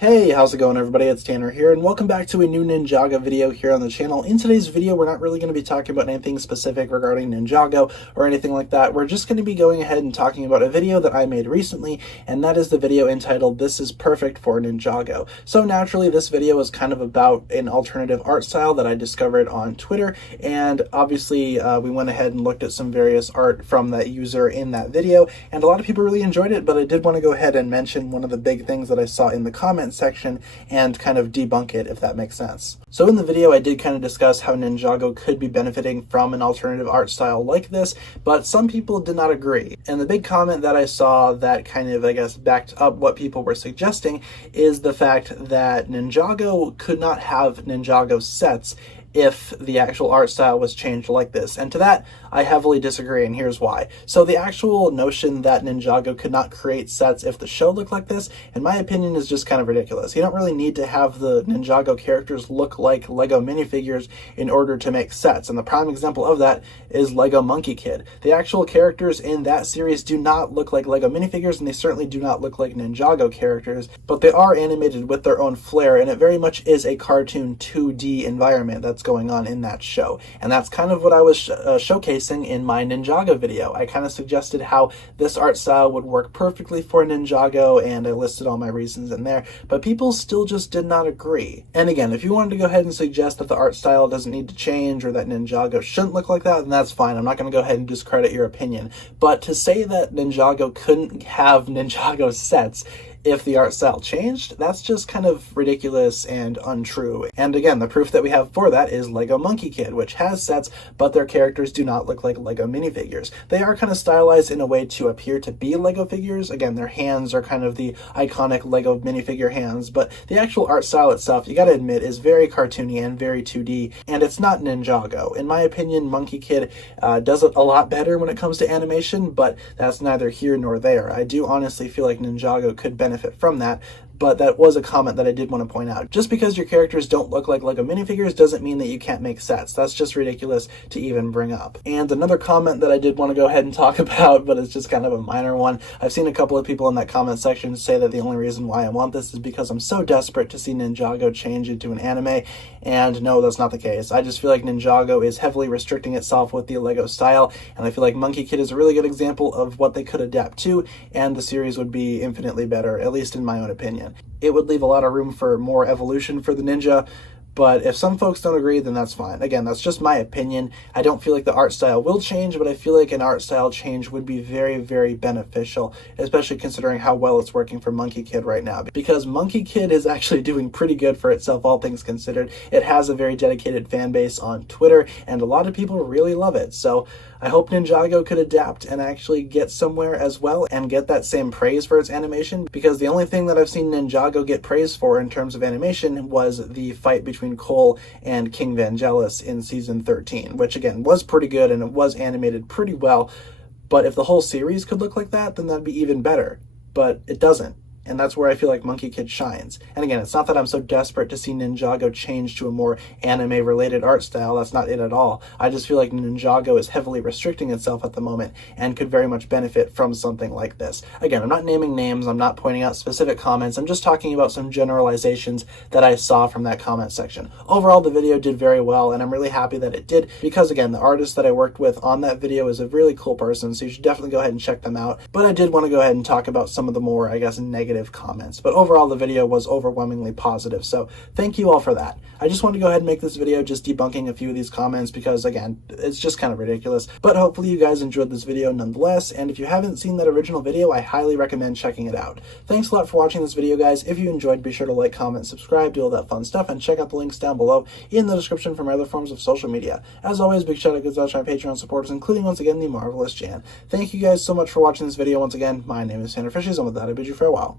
Hey, how's it going everybody? It's Tanner here, and welcome back to a new Ninjago video here on the channel. In today's video, we're not really going to be talking about anything specific regarding Ninjago or anything like that. We're just going to be going ahead and talking about a video that I made recently, and that is the video entitled, "This is Perfect for Ninjago." So naturally, this video is kind of about an alternative art style that I discovered on Twitter, and obviously we went ahead and looked at some various art from that user in that video, and a lot of people really enjoyed it, but I did want to go ahead and mention one of the big things that I saw in the comments section and kind of debunk it, if that makes sense. So in the video I did kind of discuss how Ninjago could be benefiting from an alternative art style like this, but some people did not agree. And the big comment that I saw that kind of, I guess, backed up what people were suggesting is the fact that Ninjago could not have Ninjago sets if the actual art style was changed like this. And to that, I heavily disagree, and here's why. So the actual notion that Ninjago could not create sets if the show looked like this, in my opinion, is just kind of ridiculous. You don't really need to have the Ninjago characters look like Lego minifigures in order to make sets, and the prime example of that is Lego Monkey Kid. The actual characters in that series do not look like Lego minifigures, and they certainly do not look like Ninjago characters, but they are animated with their own flair, and it very much is a cartoon 2D environment that's going on in that show. And that's kind of what I was showcasing in my Ninjago video. I kind of suggested how this art style would work perfectly for Ninjago, and I listed all my reasons in there, but people still just did not agree. And again, if you wanted to go ahead and suggest that the art style doesn't need to change or that Ninjago shouldn't look like that, then that's fine. I'm not going to go ahead and discredit your opinion. But to say that Ninjago couldn't have Ninjago sets if the art style changed, that's just kind of ridiculous and untrue. And again, the proof that we have for that is Lego Monkey Kid, which has sets, but their characters do not look like Lego minifigures. They are kind of stylized in a way to appear to be Lego figures. Again, their hands are kind of the iconic Lego minifigure hands, but the actual art style itself, you gotta admit, is very cartoony and very 2D, and it's not Ninjago. In my opinion, Monkey Kid does it a lot better when it comes to animation, but that's neither here nor there. I do honestly feel like Ninjago could benefit from that, but that was a comment that I did want to point out. Just because your characters don't look like Lego minifigures doesn't mean that you can't make sets. That's just ridiculous to even bring up. And another comment that I did want to go ahead and talk about, but it's just kind of a minor one. I've seen a couple of people in that comment section say that the only reason why I want this is because I'm so desperate to see Ninjago change into an anime, and no, that's not the case. I just feel like Ninjago is heavily restricting itself with the Lego style, and I feel like Monkey Kid is a really good example of what they could adapt to, and the series would be infinitely better, at least in my own opinion. It would leave a lot of room for more evolution for the ninja, but if some folks don't agree, then that's fine. Again, that's just my opinion. I don't feel like the art style will change, but I feel like an art style change would be very, very beneficial, especially considering how well it's working for Monkey Kid right now. Because Monkey Kid is actually doing pretty good for itself, all things considered. It has a very dedicated fan base on Twitter, and a lot of people really love it. So I hope Ninjago could adapt and actually get somewhere as well and get that same praise for its animation, because the only thing that I've seen Ninjago get praise for in terms of animation was the fight between Cole and King Vangelis in season 13, which again was pretty good and it was animated pretty well. But if the whole series could look like that, then that'd be even better. But it doesn't. And that's where I feel like Monkey Kid shines. And again, it's not that I'm so desperate to see Ninjago change to a more anime-related art style. That's not it at all. I just feel like Ninjago is heavily restricting itself at the moment and could very much benefit from something like this. Again, I'm not naming names. I'm not pointing out specific comments. I'm just talking about some generalizations that I saw from that comment section. Overall, the video did very well, and I'm really happy that it did because, again, the artist that I worked with on that video is a really cool person, so you should definitely go ahead and check them out. But I did want to go ahead and talk about some of the more, I guess, negative comments, but overall the video was overwhelmingly positive, so thank you all for that. I just wanted to go ahead and make this video just debunking a few of these comments because, again, it's just kind of ridiculous, but hopefully you guys enjoyed this video nonetheless, and if you haven't seen that original video, I highly recommend checking it out. Thanks a lot for watching this video, guys. If you enjoyed, be sure to like, comment, subscribe, do all that fun stuff, and check out the links down below in the description for my other forms of social media. As always, big shout out to my Patreon supporters, including, once again, the marvelous Jan. Thank you guys so much for watching this video once again. My name is TannerFishies, and with that, I bid you farewell.